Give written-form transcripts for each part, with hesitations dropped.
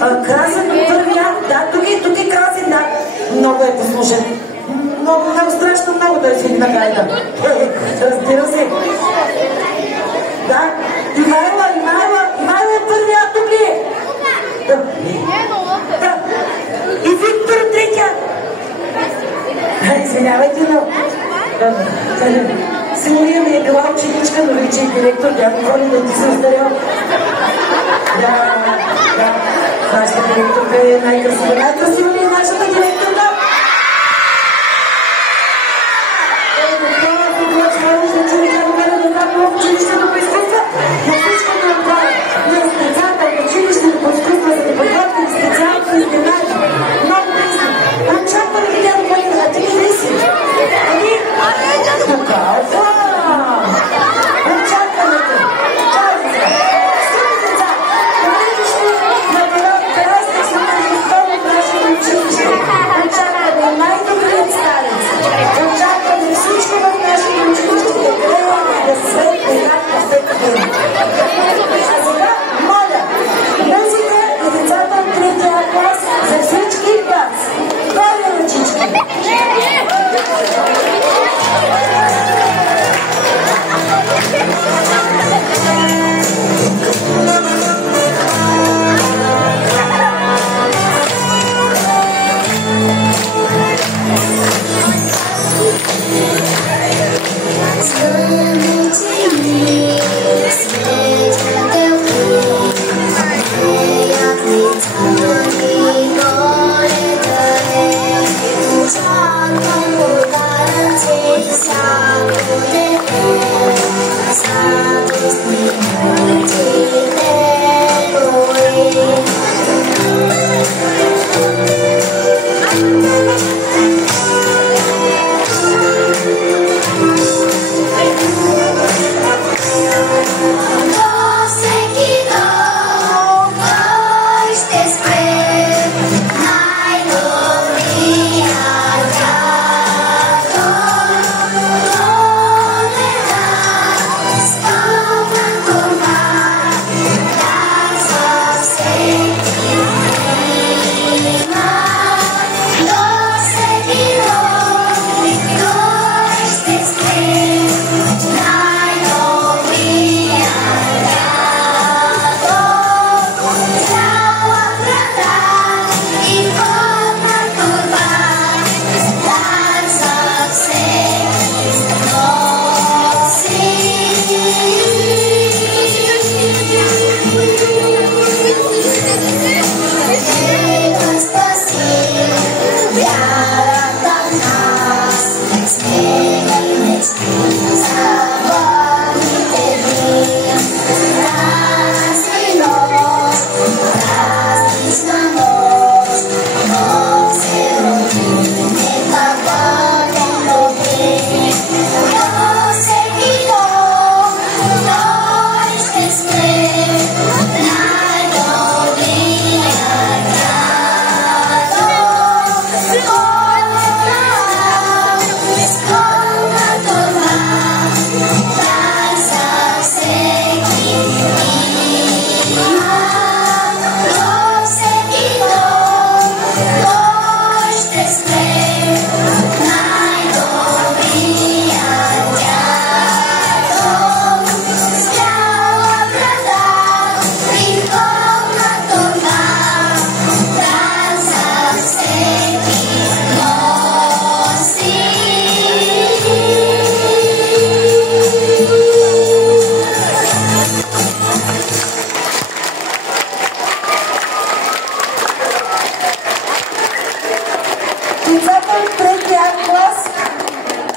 Красен първия, да, тук е Красен, да. Много е послушен. Много, страшно много да е филм на гайда. Разбира се. Да, Ивайла е първия, тук ли е? Да. И Виктор третия. Извинявайте, но... Силвия ми е била ученичка, но вече е директор, някакво ли да ти се остарял. Да. Нашата директорка е най-красива. Най-красива ли е нашата директорка? Училището по изкуства, но всичко да направя. Ние специално училището по изкуства за да подготвим специално изненади. Много песни. Очаква да видя да бъде за ти ли си? Ами? Показва! Очакваме те! Чао, деца! Скъпи деца! Добре дошли на терасата си на изходно в нашето училище. Очакваме най-добрият старец. Очакваме всичко в нашето училище. Да свет и радка всеки ден. А сега, моля, музика и децата от третия клас за всички вас. Горе ръчички!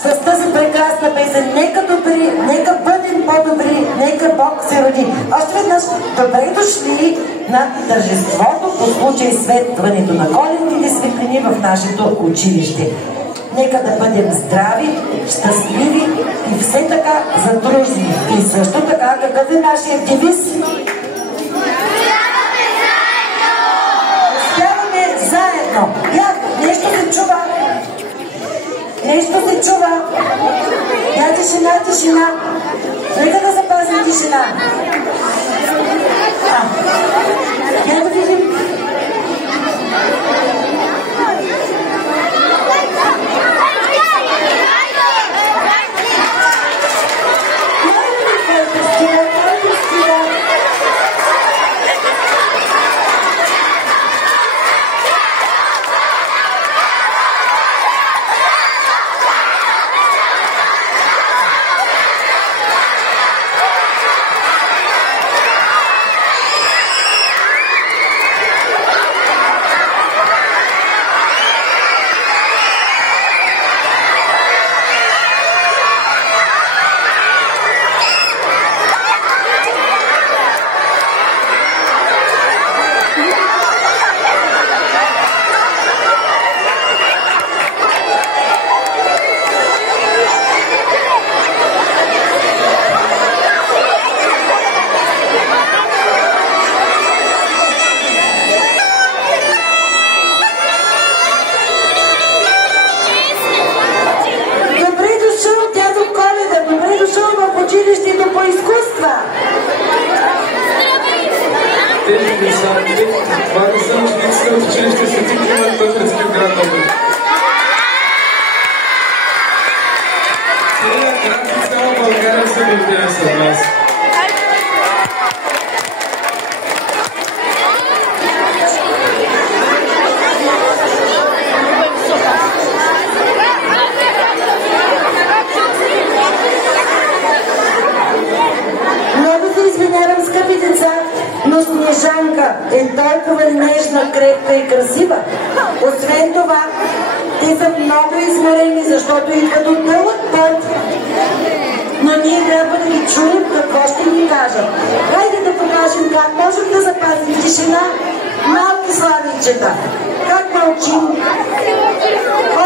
с тази прекрасна песен. Нека добри, нека бъдем по-добри, нека Бог се роди. Още веднъж добре дошли на тържеството по случай светването на коледните светлини в нашето училище. Нека да бъдем здрави, щастливи и все така задружни. И също така, какъв е нашия девиз? Успяваме заедно. Нещо се чува. Нещо се чува. Тишина, тишина. Нека да запазим тишина. Я да видим. Александри. Двама са учениците от училище Свети Климент Пътницки в град Добрич. Целият град и цяла България се гордее с нас. Извинявам, скъпи деца, но Снежанка е толкова нежна, крепка и красива. Освен това, те са много измерени, защото идват от дълъг път. Но ние трябва да ги чуем какво ще ни кажат. Хайде да покажем как можем да запазим тишина. Малки славичета. Как мълчим?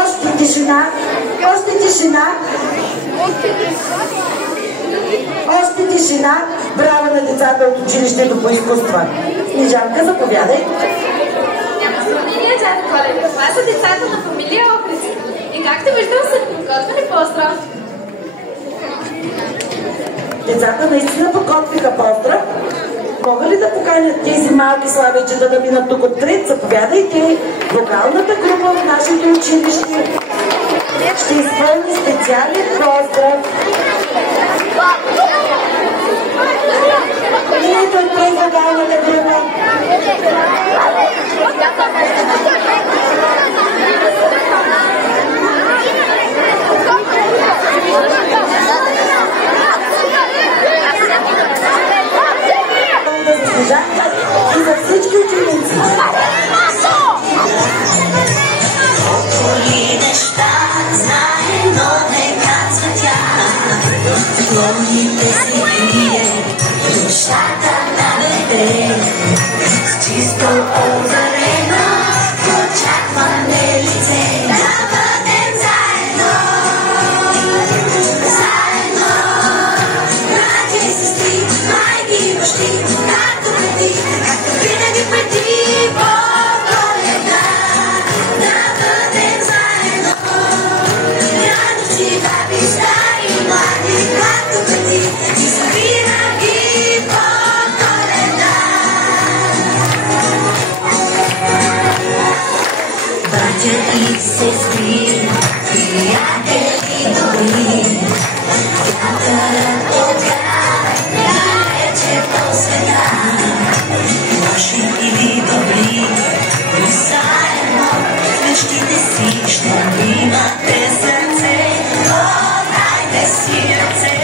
Още тишина. Още тишина. Още тишина. Браво на децата от училището по изкуства. Снежанка, заповядай. Няма съмнение, дядо Коледа. Това са децата на фамилия Охридски. И както виждам, са подготвили поздрав. Децата наистина подготвиха поздрав. Мога ли да поканят тези малки славейчета да минат тук отпред? Заповядайте. Вокалната група в нашето училище ще изпълни специален поздрав. Минете отпред вокалната група. За Снежанка и за всички ученици. Коли неща знае, но не казва тя. Клоните си крие, душата наведе. Чисто озарено, очакване лице. Да бъдем заедно, заедно. Братя и сестри, майки и бащи, както преди, както винаги преди. По-Коледа, да бъдем заедно. Радости, баби, стари, млади, както преди, и за винаги по-Коледа. Братя и сестри, приятели добри, вятърът от град нарече по света. Лоши или добри, и заедно мечтите си ще имате сърце. Отдайте си ръце,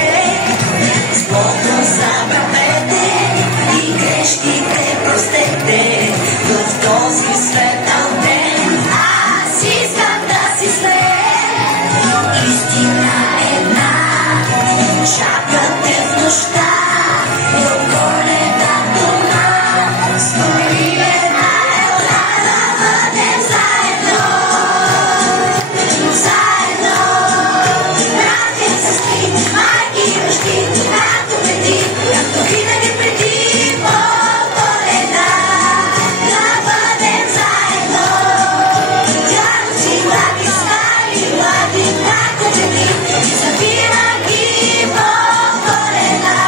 с Бога забравете и грешките простете. В този светъл ден аз искам да си след. Истина една, чакате в нощта, до Коледа дома. Стои една елда, да бъдем заедно, заедно. Братя и сестри, майки и бащи, както преди, както винаги преди. По-Коледа, да бъдем заедно. Радости, браки, стари, млади, както преди, и за винаги по-Коледа.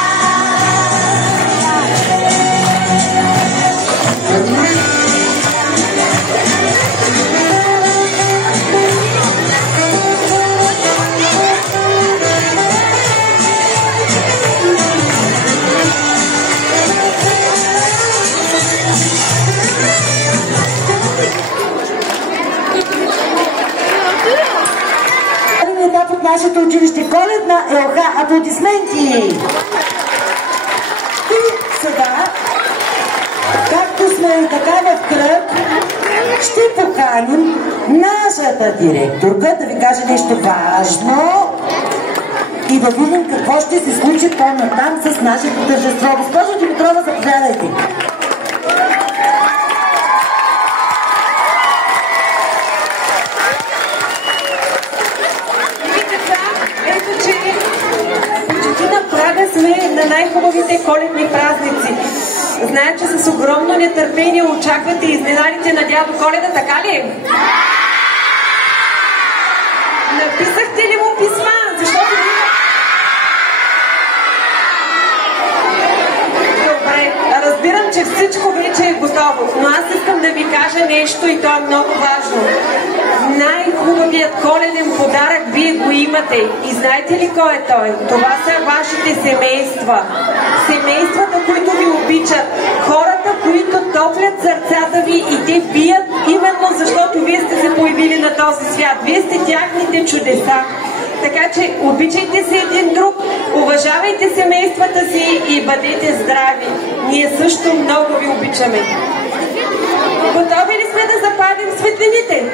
Етап от нашето училище Коледна ЕОХ. Аплодисменти! И сега, както сме и така в кръг, ще поканим нашата директорка да ви каже нещо важно и да видим какво ще се случи по-натам с нашето тържество. Госпожо Димитрова, заповядайте. Сме на най-хубавите коледни празници. Знаят, че с огромно нетърпение очаквате изненадите на дядо Коледа, така ли? Написахте ли му писма? Защото добре, разбирам, че всички всичко вече е готово, но аз искам да ви кажа нещо и то е много важно. Най-хубавият коледен подарък вие го имате. И знаете ли кой е той? Това са вашите семейства. Семействата, които ви обичат. Хората, които топлят сърцата ви и те бият именно защото вие сте се появили на този свят. Вие сте тяхните чудеса. Така че обичайте се един друг, уважавайте семействата си и бъдете здрави. Ние също много ви обичаме. Готови ли сме да запалим светлините?